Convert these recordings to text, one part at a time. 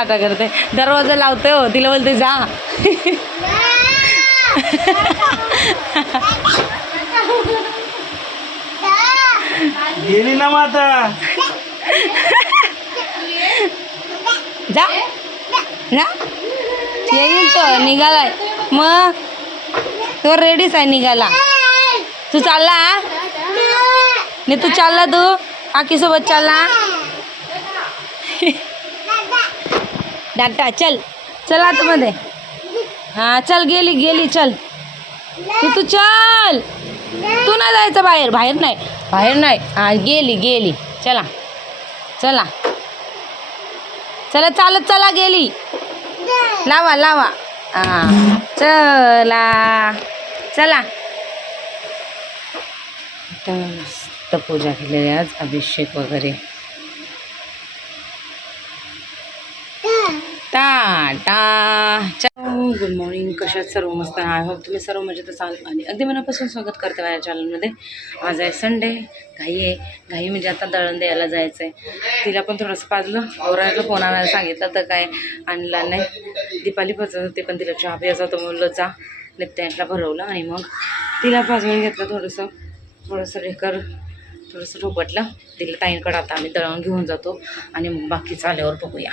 टाटा करते, दरवाजा लावतोय हो, तिला बोलते जा. गेली ना माता, जा ना, येईल तो निघालाय. मग तो रेडीच आहे निघाला. तू चालला नाही, तू चालला, तू आकीसोबत चालला. डाटा चल चल आतमध्ये. हां चल, गेली गेली, चल तू चल. तू नाही जायचं बाहेर, बाहेर नाही, बाहेर नाही. हां गेली गेली, चला चला चला, चालत चला, गेली. लावा लावा. हां चला चला. मस्त पूजा केलेली आज, अभिषेक वगैरे. टाटा. Good morning. कशात सर्व मस्त. आय होप तुम्ही सर्व मजेत असाल आणि अगदी मनापासून स्वागत करते माझ्या चॅनलमध्ये. आज आहे संडे. घाई आहे, घाई म्हणजे आता दळण द्यायला जायचं आहे. तिला पण थोडंसं पाजलं, औरायचं फोन आणायला सांगितलं तर काय आणला नाही. दीपाली पाजत होते पण तिला चहा प्यायचा होतं, म्हणलं जा. नित्यांशला भरवलं आणि मग तिला पाजवून घेतलं. थोडंसं ढेकर थोडंसं ठोपटलं. तिला ताईंकडं आता आम्ही दळण घेऊन जातो आणि मग बाकीचं आल्यावर बघूया.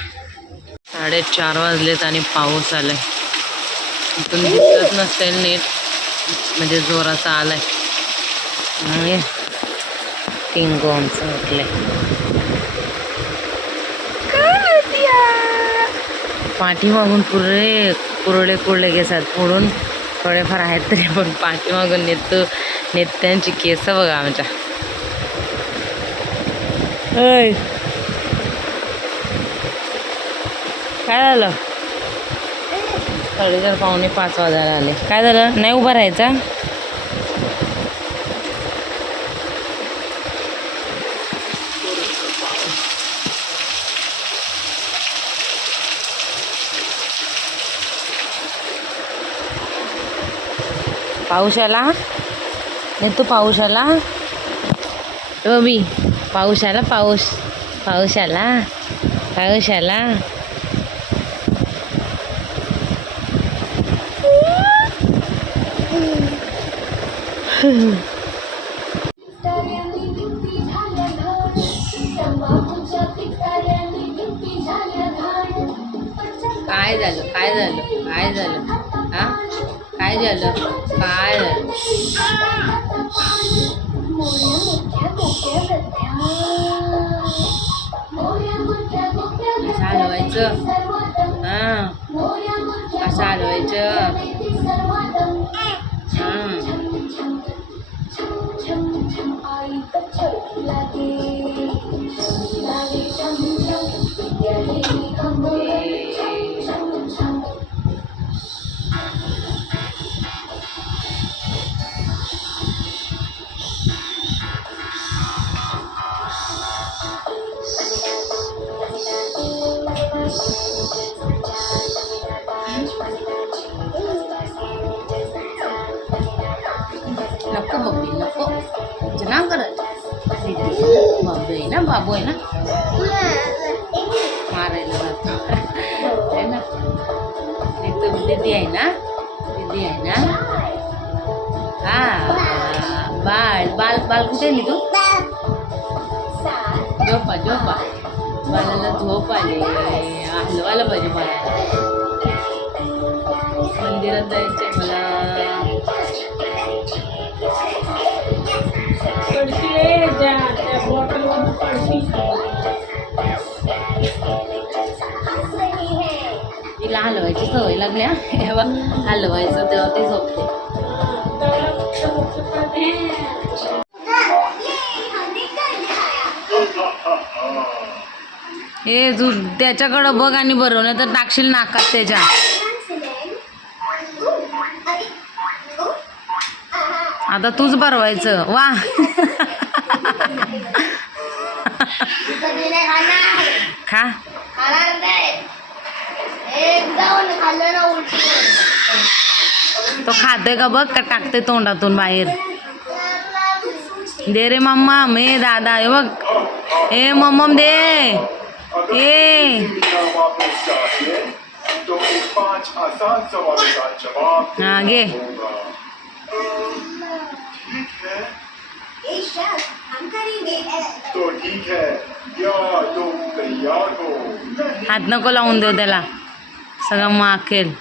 4:30 वाजलेत आणि पाऊस आलाय. इथून दिसत नसेल नीट, म्हणजे जोराचा आलाय. आणि टिंगो आमचं उठलंय. पाठीमागून कुरळे केस आहेत, पुढून थोडेफार आहेत तरी पण पाठीमागून नेत्यांची केस बघा आमच्या. काय झालं? 4:45 वाजायला आले. काय झालं? नाही उभं राहायचा? पाऊस आला नाही, तू पाऊस आला बी, पाऊस आला, पाऊस पाऊस आला, पाऊस आला. काय झालं? काय झालं? काय झालं? हा काय झालं? काय झालं? असं हलवायचं. हां असं हलवायचं. नको मम्मी नको, जना करत. बाबू आहे ना, बाबू आहे ना, मारायला जातो आहे ना. एकदम दीदी आहे ना, दीदी आहे ना. हा बाळ बाल बाल कुठे आली तू? झोपा झोपा, बाळाला झोप आली. हलवायला पाहिजे बाळाला. मंदिरात जायचंय मला. तिला हलवायची सवय लागल्या, हलवायचं तेव्हा ते झोपते. हे तू त्याच्याकडं बघ आणि बरं नाही तर टाकशील नाकात त्याच्या. आता तूच भरवायचं. वा खा. तो खातोय का बघ, का टाकते तोंडातून बाहेर. दे रे मम्मा, मे दादा. हे बघ, ए मम्मम दे. ए तो इन 5 आसान सवालों का जवाब आगे होगा। ठीक है हम करेंगे। तो ठीक है, क्या तुम तैयार हो? हात नको लावून देऊ त्याला, सगळं माखेल.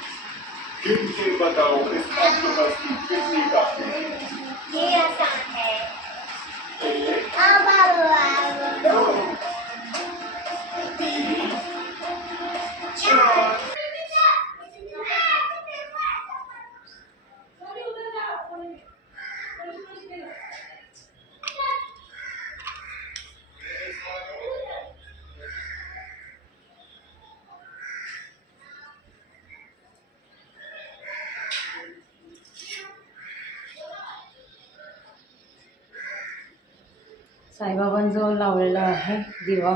फिर से बताओ इस ऑक्टोपस की कितनी दांतें हैं? ये आसान है। एक, दो, 3, 4. साईबाबांजवळ लावलेला आहे दिवा.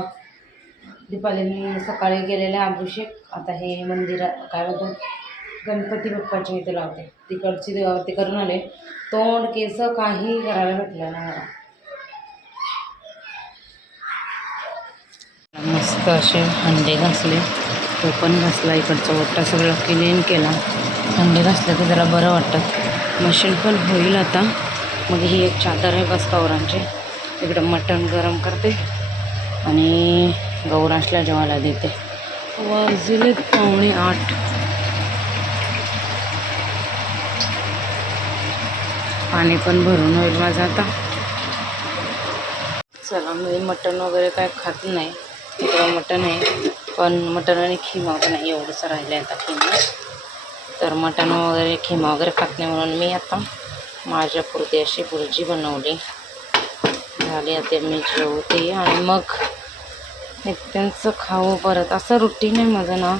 दीपालीने सकाळी गेलेले अभिषेक. आता हे मंदिर काय म्हणतात, गणपती बाप्पाच्या इथे लावते. तिकडची दिवाबत्ती करून आले. तोंड केस काही करायला भेटलं नाही मला. मस्त असे हंडे घासले, तो पण घासला. इकडचा ओटा सगळं क्लीन केला. हंडे घासले तर जरा बरं वाटतं. मशीन पण होईल आता. मग ही एक चादर आहे बस गौरांची. इकडं मटण गरम करते आणि गौरांशला जेवायला देते. वाजले 7:45. पाणी पण भरून होईल माझं आता. चला, मी मटण वगैरे काय खात नाही. इकडं मटण आहे, पण मटण आणि खिमा पण नाही, एवढंसं राहिलं आहे आता खिमा. तर मटण वगैरे खिमा वगैरे खात नाही म्हणून मी आता माझ्यापुरती अशी भुर्जी बनवली. झाली आता मी जेवते आणि मग त्यांचं खाऊ परत. असं रुटीन आहे माझं ना,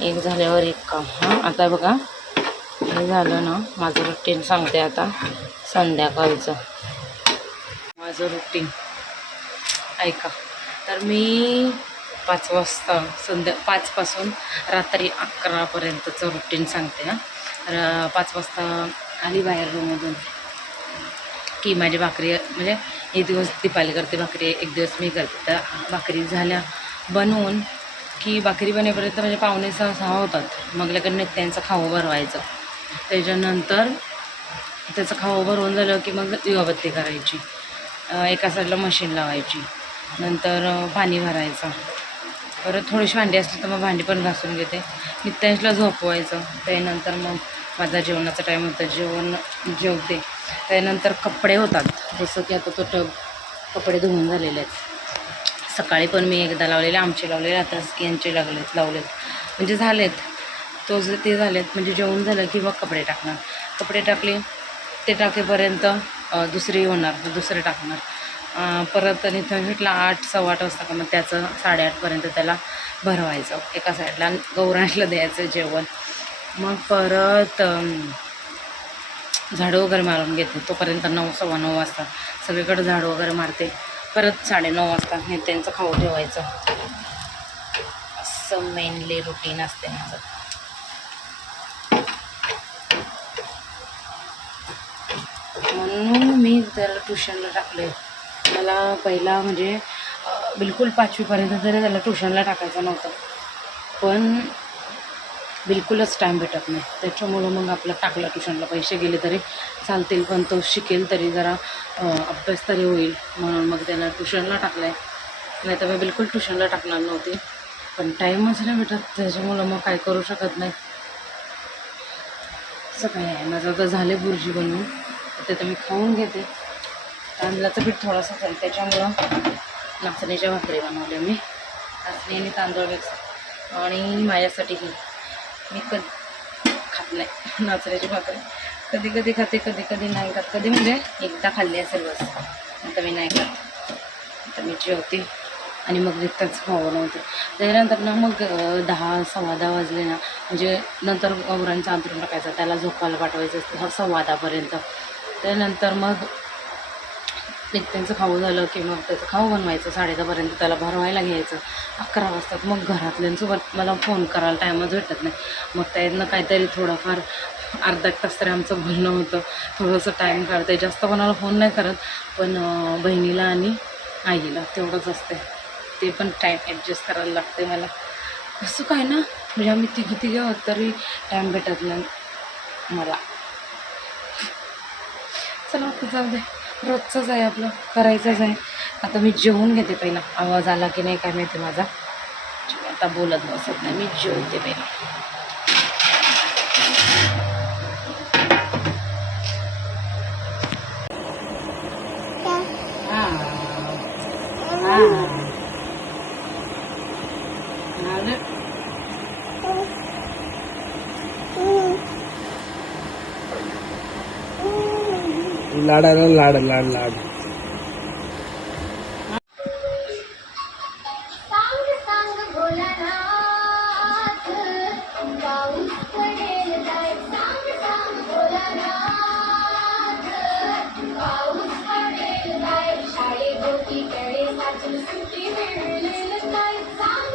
एक झाल्यावर एक काम. हां, आता बघा हे झालं ना माझं रुटीन. सांगते आता संध्याकाळचं माझं रुटीन ऐका. तर मी 5 वाजता 5 पासून रात्री 11पर्यंतचं रुटीन सांगते ना. तर 5 वाजता आली बाहेर रूममधून की माझी भाकरी, म्हणजे एक दिवस दीपाली करते भाकरी, एक दिवस मी करते. तर भाकरी झाल्या बनवून की भाकरी बनेपर्यंत म्हणजे 5:45-6 होतात. मग लगेच त्यांचं खाऊ भरवायचं. त्याच्यानंतर त्याचं खाऊ भरवून झालं की मग दिवाबत्ती करायची. एका साईडला मशीन लावायची. नंतर पाणी भरायचं. परत थोडीशी भांडी असली तर मग भांडी पण घासून घेते. नित्यांशला झोपवायचं. त्यानंतर मग माझा जेवणाचा टाईम होता, जेवते. त्यानंतर कपडे होतात, जसं की आता तो टब कपडे धुवून झालेले आहेत. सकाळी पण मी एकदा लावलेले, आमचे लावलेले, आता स्किनचे लावलेत म्हणजे झालेत. ते झालेत म्हणजे जेवण झालं की मग कपडे टाकणार. कपडे टाकले ते टाकेपर्यंत दुसरे होणार, दुसरे टाकणार. परत इथं भेटला 8, 8:15 वाजता का, मग त्याचं 8:30पर्यंत त्याला भरवायचं. एका साईडला गौरांशला द्यायचं जेवण. मग परत झाडू वगैरे मारून घेते. तोपर्यंत 9, 9:15 वाजता सगळीकडे झाडू वगैरे मारते. परत 9:30 वाजता हे त्यांचं खाऊ ठेवायचं. असं मेनली रुटीन असते माझं. म्हणून मी त्याला ट्युशनला टाकले. मला पहिला म्हणजे बिलकुल 5वीपर्यंत तरी त्याला ट्युशनला टाकायचं नव्हतं, पण बिलकुलच टाईम भेटत नाही. त्याच्यामुळं मग आपलं टाकलं ट्युशनला. पैसे गेले तरी चालतील, पण तो शिकेल तरी, जरा अभ्यास तरी होईल म्हणून मग त्याला ट्युशनला टाकलं आहे. नाही तर मी बिलकुल ट्युशनला टाकणार नव्हती, पण टाईमच नाही भेटत. त्याच्यामुळं मग काय करू शकत नाही. असं काय आहे. माझं आता झाले भुर्जी बनवून, ते तर मी खाऊन घेते. तांदळाचं पीठ थोडंसं असेल त्याच्यामुळं नाचणीच्या भाकरी बनवल्या मी. नाचणी आणि तांदूळ मिक्स. आणि माझ्यासाठी ही मी खात नाही नाचण्याची भाकरी. कधी कधी खाते, कधी कधी नाही खात. कधी म्हणजे एकदा खाल्ली असेल बस, आता मी नाही खात. आता मी जेवते आणि मग रिक्ताच खाऊ बनवते. त्यानंतर ना मग 10, 10:15 वाजले ना, म्हणजे नंतर गौरांचं अंथरूण टाकायचं, त्याला झोपायला पाठवायचं असतं 10:15पर्यंत. त्यानंतर मग त्यांचं खाऊ झालं की मग त्याचं खाऊ बनवायचं. 10:30पर्यंत त्याला भरवायला घ्यायचं. 11 वाजतात. मग घरातल्यांसोबत मला फोन करायला टाईमच भेटत नाही. मग त्यातनं काहीतरी थोडंफार अर्धा तास तरी आमचं बोलणं होतं. थोडंसं टाईम काढते. जास्त कोणाला फोन नाही करत, पण बहिणीला आणि आईला तेवढंच असते. ते पण टाईम ॲडजस्ट करायला लागते मला. कसं काय ना, म्हणजे आम्ही तिघी आहोत तरी टाईम भेटत नाही मला. चला आता जाऊ दे, रोजचंच आहे आपलं, करायचंच आहे. आता मी जेवून घेते पहिला. आवाज आला की नाही काय माहिती माझा. आता बोलत बसत नाही, मी जेवते पहिला. लाडाला लाड लाड लाड. सांग सांग भोलानाथ पाऊस पडेल काय सांग सांग भोलानाथ पाऊस पडेल काय शाळेभोवती तळे साचून सुट्टी मिळेल काय सांग